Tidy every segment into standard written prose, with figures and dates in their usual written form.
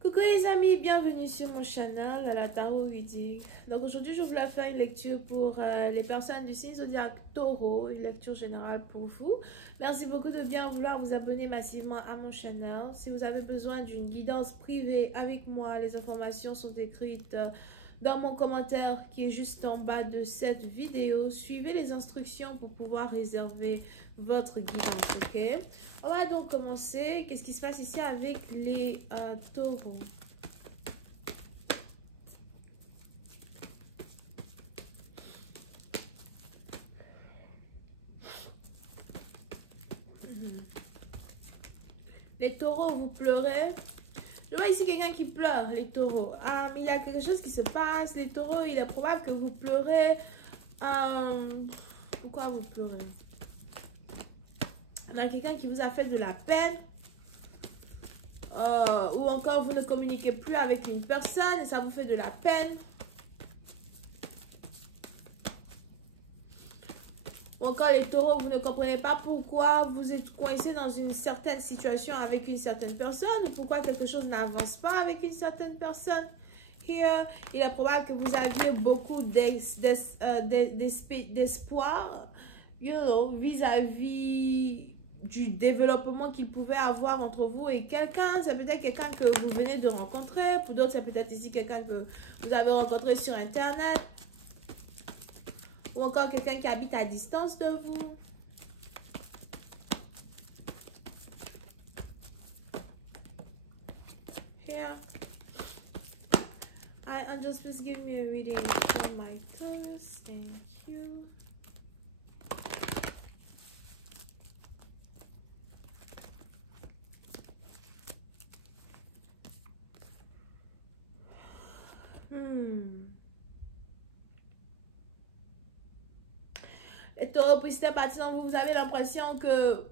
Coucou les amis, bienvenue sur mon channel à la Tarot Reading. Donc aujourd'hui je voulais faire une lecture pour les personnes du signe zodiaque Taureau, une lecture générale pour vous. Merci beaucoup de bien vouloir vous abonner massivement à mon channel. Si vous avez besoin d'une guidance privée avec moi, les informations sont écrites dans mon commentaire qui est juste en bas de cette vidéo. Suivez les instructions pour pouvoir réserver votre guidance, ok? On va donc commencer. Qu'est-ce qui se passe ici avec les taureaux? Les taureaux, vous pleurez? Je vois ici quelqu'un qui pleure, les taureaux. Mais il y a quelque chose qui se passe. Les taureaux, il est probable que vous pleurez. Pourquoi vous pleurez? Il y a quelqu'un qui vous a fait de la peine. Ou encore vous ne communiquez plus avec une personne et ça vous fait de la peine. Ou encore les taureaux, vous ne comprenez pas pourquoi vous êtes coincé dans une certaine situation avec une certaine personne ou pourquoi quelque chose n'avance pas avec une certaine personne. Here, il est probable que vous aviez beaucoup d'espoir, vis-à-vis du développement qu'il pouvait avoir entre vous et quelqu'un. C'est peut-être quelqu'un que vous venez de rencontrer. Pour d'autres, c'est peut-être ici quelqu'un que vous avez rencontré sur Internet. Ou encore quelqu'un qui habite à distance de vous. Here. Hi, angels, please give me a reading for my Taurus. Thank you. Les taureaux, puis c'était parti dans vous, vous avez l'impression que,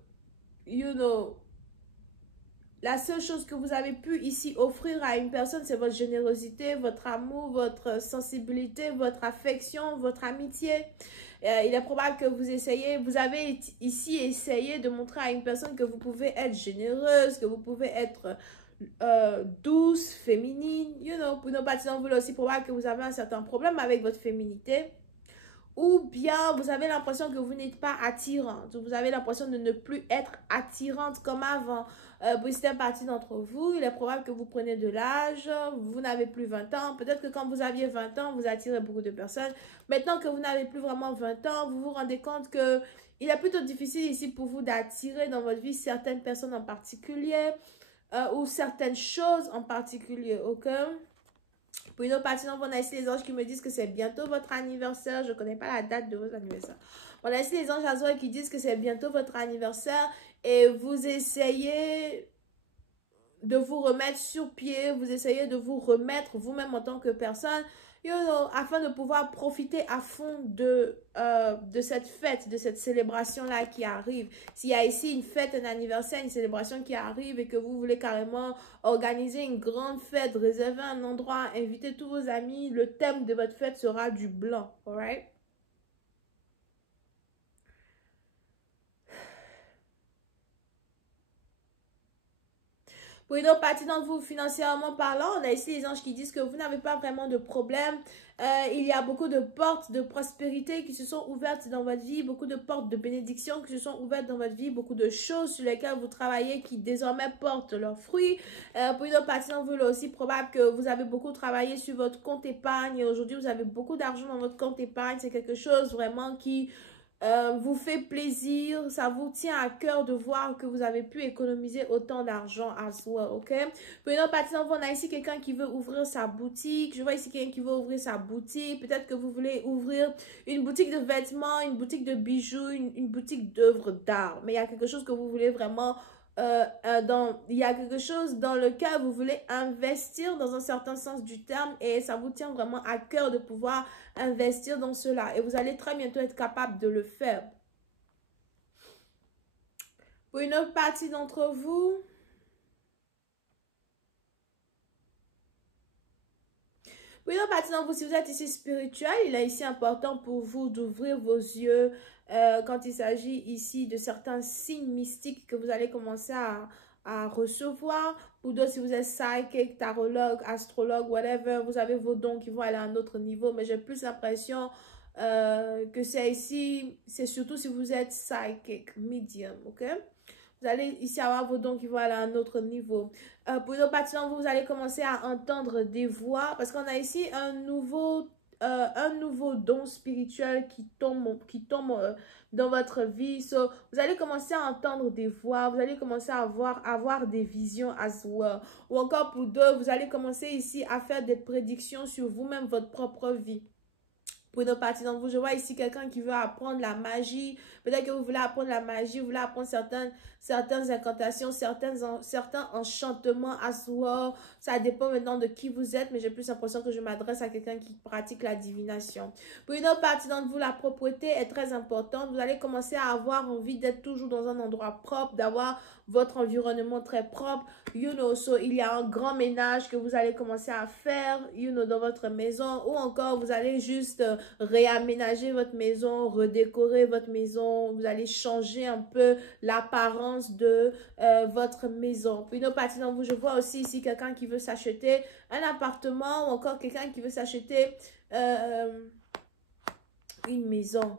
la seule chose que vous avez pu ici offrir à une personne, c'est votre générosité, votre amour, votre sensibilité, votre affection, votre amitié. Il est probable que vous avez ici essayé de montrer à une personne que vous pouvez être généreuse, que vous pouvez être douce, féminine. Pour nos partisans, vous, aussi probable que vous avez un certain problème avec votre féminité. Ou bien vous avez l'impression que vous n'êtes pas attirante. Vous avez l'impression de ne plus être attirante comme avant. Pour certaines parties d'entre vous, il est probable que vous prenez de l'âge. Vous n'avez plus 20 ans. Peut-être que quand vous aviez 20 ans, vous attirez beaucoup de personnes. Maintenant que vous n'avez plus vraiment 20 ans, vous vous rendez compte que il est plutôt difficile ici pour vous d'attirer dans votre vie certaines personnes en particulier. Ou certaines choses en particulier. Ok? Pour une autre partie, on a ici les anges qui me disent que c'est bientôt votre anniversaire. Je ne connais pas la date de votre anniversaire. On a ici les anges azur qui disent que c'est bientôt votre anniversaire et vous essayez de vous remettre sur pied, vous essayez de vous remettre vous-même en tant que personne, afin de pouvoir profiter à fond de cette fête, de cette célébration-là qui arrive. S'il y a ici une fête, un anniversaire, une célébration qui arrive et que vous voulez carrément organiser une grande fête, réserver un endroit, inviter tous vos amis, le thème de votre fête sera du blanc, alright? Pour une autre partie d'entre vous, financièrement parlant, on a ici les anges qui disent que vous n'avez pas vraiment de problème. Il y a beaucoup de portes de prospérité qui se sont ouvertes dans votre vie, beaucoup de portes de bénédiction qui se sont ouvertes dans votre vie, beaucoup de choses sur lesquelles vous travaillez qui désormais portent leurs fruits. Pour une autre partie d'entre vous, il est aussi probable que vous avez beaucoup travaillé sur votre compte épargne et aujourd'hui, vous avez beaucoup d'argent dans votre compte épargne. C'est quelque chose vraiment qui vous fait plaisir, ça vous tient à cœur de voir que vous avez pu économiser autant d'argent as well, ok? Pour une autre partie d'entre vous, on a ici quelqu'un qui veut ouvrir sa boutique. Je vois ici quelqu'un qui veut ouvrir sa boutique. Peut-être que vous voulez ouvrir une boutique de vêtements, une boutique de bijoux, une boutique d'œuvres d'art. Mais il y a quelque chose que vous voulez vraiment... il y a quelque chose dans lequel vous voulez investir dans un certain sens du terme et ça vous tient vraiment à cœur de pouvoir investir dans cela et vous allez très bientôt être capable de le faire. Pour une autre partie d'entre vous, oui, non, partie vous, si vous êtes ici spirituel, il est ici important pour vous d'ouvrir vos yeux quand il s'agit ici de certains signes mystiques que vous allez commencer à recevoir. Pour d'autres, si vous êtes psychic, tarologue, astrologue, whatever, vous avez vos dons qui vont aller à un autre niveau. Mais j'ai plus l'impression que c'est ici, c'est surtout si vous êtes psychic, medium, ok? Vous allez ici avoir vos dons qui vont aller à un autre niveau. Pour nos partisans, vous allez commencer à entendre des voix parce qu'on a ici un nouveau don spirituel qui tombe dans votre vie. So, vous allez commencer à entendre des voix, vous allez commencer à avoir des visions as well. Ou encore pour d'autres, vous allez commencer ici à faire des prédictions sur vous-même, votre propre vie. Pour nos parties d'entre vous, je vois ici quelqu'un qui veut apprendre la magie. Peut-être que vous voulez apprendre la magie, vous voulez apprendre certaines incantations, certains enchantements à soi. Ça dépend maintenant de qui vous êtes, mais j'ai plus l'impression que je m'adresse à quelqu'un qui pratique la divination. Pour une autre partie d'entre vous, la propreté est très importante. Vous allez commencer à avoir envie d'être toujours dans un endroit propre, d'avoir votre environnement très propre. You know, so il y a un grand ménage que vous allez commencer à faire, you know, dans votre maison, ou encore vous allez juste réaménager votre maison, redécorer votre maison, vous allez changer un peu l'apparence de votre maison. Puis une autre partie d'entre vous, je vois aussi ici quelqu'un qui veut s'acheter un appartement ou encore quelqu'un qui veut s'acheter une maison.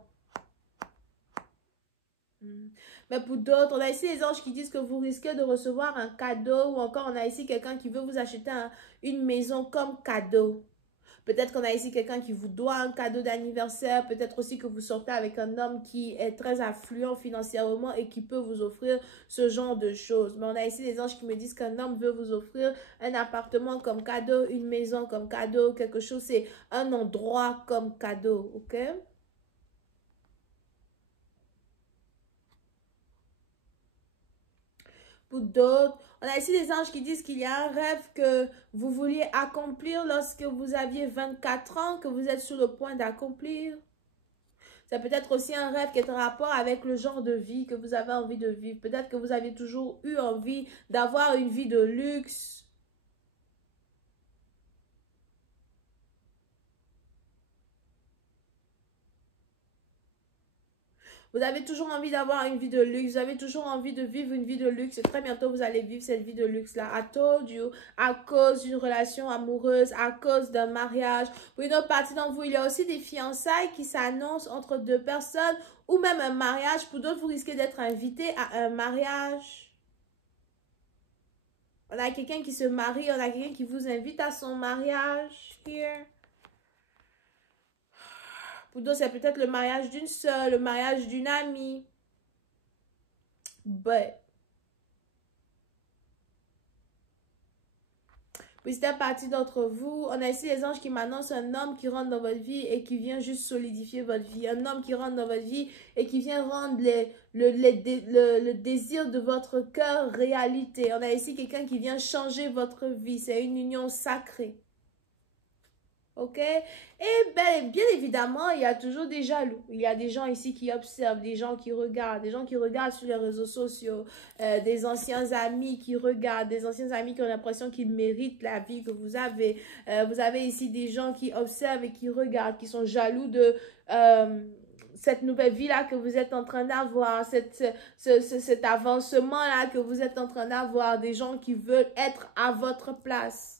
Mais pour d'autres, on a ici les anges qui disent que vous risquez de recevoir un cadeau ou encore on a ici quelqu'un qui veut vous acheter une maison comme cadeau. Peut-être qu'on a ici quelqu'un qui vous doit un cadeau d'anniversaire. Peut-être aussi que vous sortez avec un homme qui est très affluent financièrement et qui peut vous offrir ce genre de choses. Mais on a ici des anges qui me disent qu'un homme veut vous offrir un appartement comme cadeau, une maison comme cadeau, quelque chose, c'est un endroit comme cadeau, ok? Pour d'autres, on a ici des anges qui disent qu'il y a un rêve que vous vouliez accomplir lorsque vous aviez 24 ans, que vous êtes sur le point d'accomplir. C'est peut-être aussi un rêve qui est en rapport avec le genre de vie que vous avez envie de vivre. Peut-être que vous avez toujours eu envie d'avoir une vie de luxe. Vous avez toujours envie d'avoir une vie de luxe. Vous avez toujours envie de vivre une vie de luxe. Et très bientôt, vous allez vivre cette vie de luxe-là. I told you, à cause d'une relation amoureuse, à cause d'un mariage. Pour une autre partie d'entre vous, il y a aussi des fiançailles qui s'annoncent entre deux personnes ou même un mariage. Pour d'autres, vous risquez d'être invité à un mariage. On a quelqu'un qui se marie, on a quelqu'un qui vous invite à son mariage. Here. Pour d'autres, c'est peut-être le mariage d'une sœur, le mariage d'une amie. But, puis c'est partie d'entre vous. On a ici les anges qui m'annoncent un homme qui rentre dans votre vie et qui vient juste solidifier votre vie. Un homme qui rentre dans votre vie et qui vient rendre le désir de votre cœur réalité. On a ici quelqu'un qui vient changer votre vie. C'est une union sacrée. Ok? Et bien évidemment, il y a toujours des jaloux. Il y a des gens ici qui observent, des gens qui regardent sur les réseaux sociaux, des anciens amis qui regardent, des anciens amis qui ont l'impression qu'ils méritent la vie que vous avez. Vous avez ici des gens qui observent et qui regardent, qui sont jaloux de cette nouvelle vie-là que vous êtes en train d'avoir, cet avancement-là que vous êtes en train d'avoir, des gens qui veulent être à votre place.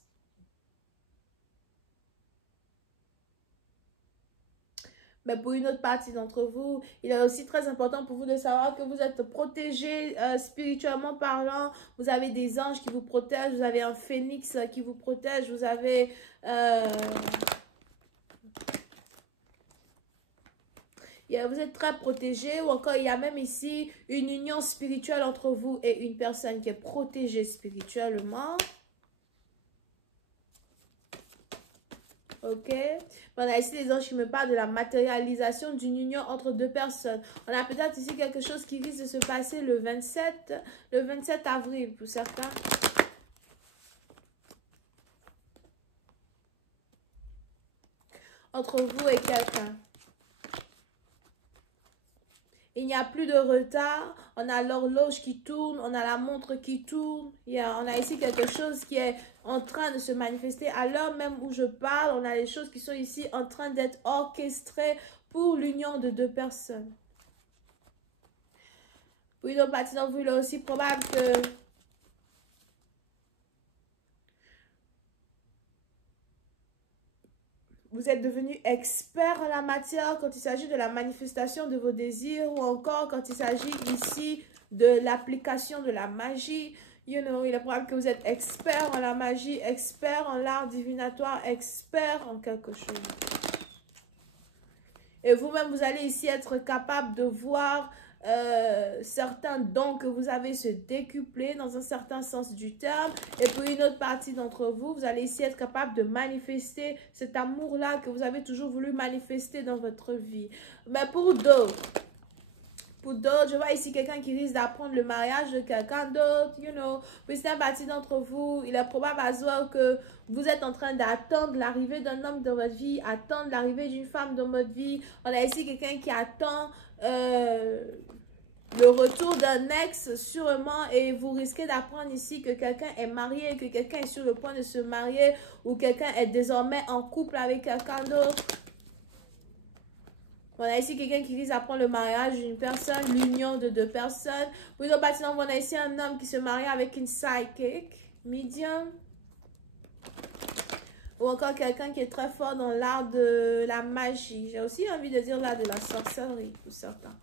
Mais pour une autre partie d'entre vous, il est aussi très important pour vous de savoir que vous êtes protégé spirituellement parlant. Vous avez des anges qui vous protègent, vous avez un phénix qui vous protège, vous avez... vous êtes très protégé ou encore il y a même ici une union spirituelle entre vous et une personne qui est protégée spirituellement. Ok, on a ici les anges qui me parlent de la matérialisation d'une union entre deux personnes. On a peut-être ici quelque chose qui risque de se passer le 27 avril pour certains. Entre vous et quelqu'un. Il n'y a plus de retard. On a l'horloge qui tourne. On a la montre qui tourne. On a ici quelque chose qui est en train de se manifester. À l'heure même où je parle, on a les choses qui sont ici en train d'être orchestrées pour l'union de deux personnes. Puis, donc, maintenant, vous, il est aussi probable que vous êtes devenu expert en la matière quand il s'agit de la manifestation de vos désirs ou encore quand il s'agit ici de l'application de la magie. You know, il est probable que vous êtes expert en la magie, expert en l'art divinatoire, expert en quelque chose. Et vous-même, vous allez ici être capable de voir certains dons que vous avez se décupler dans un certain sens du terme. Et pour une autre partie d'entre vous, vous allez ici être capable de manifester cet amour-là que vous avez toujours voulu manifester dans votre vie. Mais pour d'autres, je vois ici quelqu'un qui risque d'apprendre le mariage de quelqu'un d'autre, you know. Puis c'est une partie d'entre vous, il est probable à voir que vous êtes en train d'attendre l'arrivée d'un homme dans votre vie, attendre l'arrivée d'une femme dans votre vie. On a ici quelqu'un qui attend le retour d'un ex sûrement et vous risquez d'apprendre ici que quelqu'un est marié, que quelqu'un est sur le point de se marier ou quelqu'un est désormais en couple avec quelqu'un d'autre. On a ici quelqu'un qui vise à prendre le mariage d'une personne, l'union de deux personnes. Puis dans le on a ici un homme qui se marie avec une psychic, medium. Ou encore quelqu'un qui est très fort dans l'art de la magie. J'ai aussi envie de dire l'art de la sorcellerie pour certains.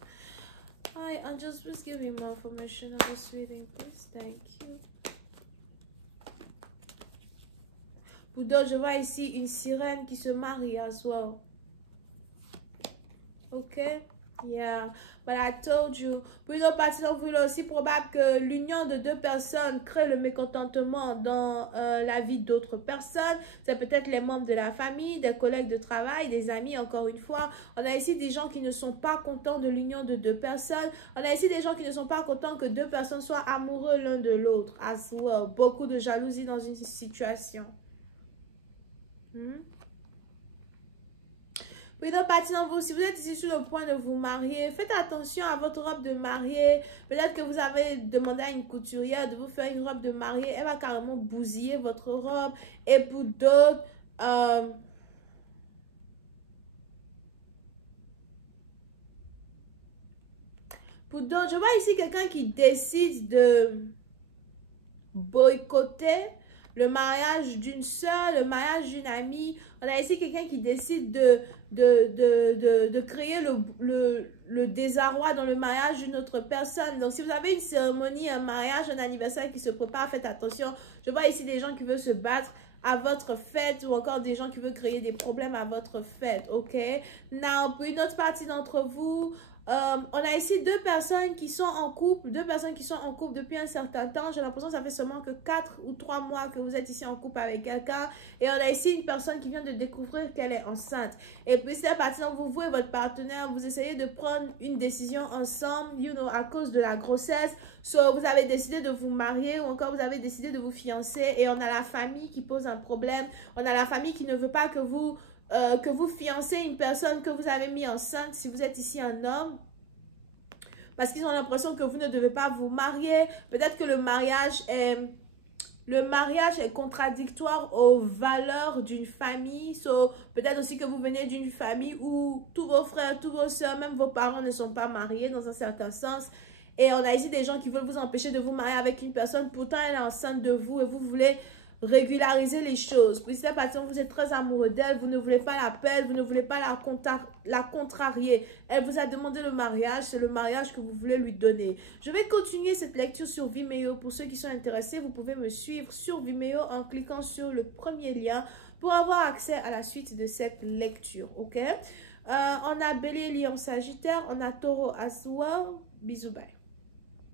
Hi, Angels, please give me more information on this reading, please. Thank you. Pour d'autres, je vois ici une sirène qui se marie as well. Ok, yeah, but I told you. Pour une autre partie d'entre vous, il est aussi probable que l'union de deux personnes crée le mécontentement dans la vie d'autres personnes. C'est peut-être les membres de la famille, des collègues de travail, des amis, encore une fois. On a ici des gens qui ne sont pas contents de l'union de deux personnes. On a ici des gens qui ne sont pas contents que deux personnes soient amoureux l'un de l'autre. As well. Beaucoup de jalousie dans une situation. Puis dans partie dans vous, si vous êtes ici sur le point de vous marier, faites attention à votre robe de mariée. Peut-être que vous avez demandé à une couturière de vous faire une robe de mariée. Elle va carrément bousiller votre robe. Et pour d'autres, je vois ici quelqu'un qui décide de boycotter le mariage d'une soeur, le mariage d'une amie. On a ici quelqu'un qui décide de créer le désarroi dans le mariage d'une autre personne. Donc, si vous avez une cérémonie, un mariage, un anniversaire qui se prépare, faites attention. Je vois ici des gens qui veulent se battre à votre fête ou encore des gens qui veulent créer des problèmes à votre fête, ok? Now, pour une autre partie d'entre vous, on a ici deux personnes qui sont en couple, depuis un certain temps. J'ai l'impression que ça fait seulement que 4 ou 3 mois que vous êtes ici en couple avec quelqu'un. Et on a ici une personne qui vient de découvrir qu'elle est enceinte. Et puis c'est à partir de vous et votre partenaire, vous essayez de prendre une décision ensemble, you know, à cause de la grossesse. So, vous avez décidé de vous marier ou encore vous avez décidé de vous fiancer. Et on a la famille qui pose un problème. On a la famille qui ne veut pas que vous fiancez une personne que vous avez mis enceinte si vous êtes ici un homme. Parce qu'ils ont l'impression que vous ne devez pas vous marier. Peut-être que le mariage est contradictoire aux valeurs d'une famille. So, peut-être aussi que vous venez d'une famille où tous vos frères, tous vos soeurs, même vos parents ne sont pas mariés dans un certain sens. Et on a ici des gens qui veulent vous empêcher de vous marier avec une personne. Pourtant, elle est enceinte de vous et vous voulez régulariser les choses. Puis c'est parce que vous êtes très amoureux d'elle, vous ne voulez pas la perdre, vous ne voulez pas la contrarier. Elle vous a demandé le mariage, c'est le mariage que vous voulez lui donner. Je vais continuer cette lecture sur Vimeo. Pour ceux qui sont intéressés, vous pouvez me suivre sur Vimeo en cliquant sur le premier lien pour avoir accès à la suite de cette lecture, ok? On a Bélier, Lion, Sagittaire, on a Taureau as well. Bisous, bye.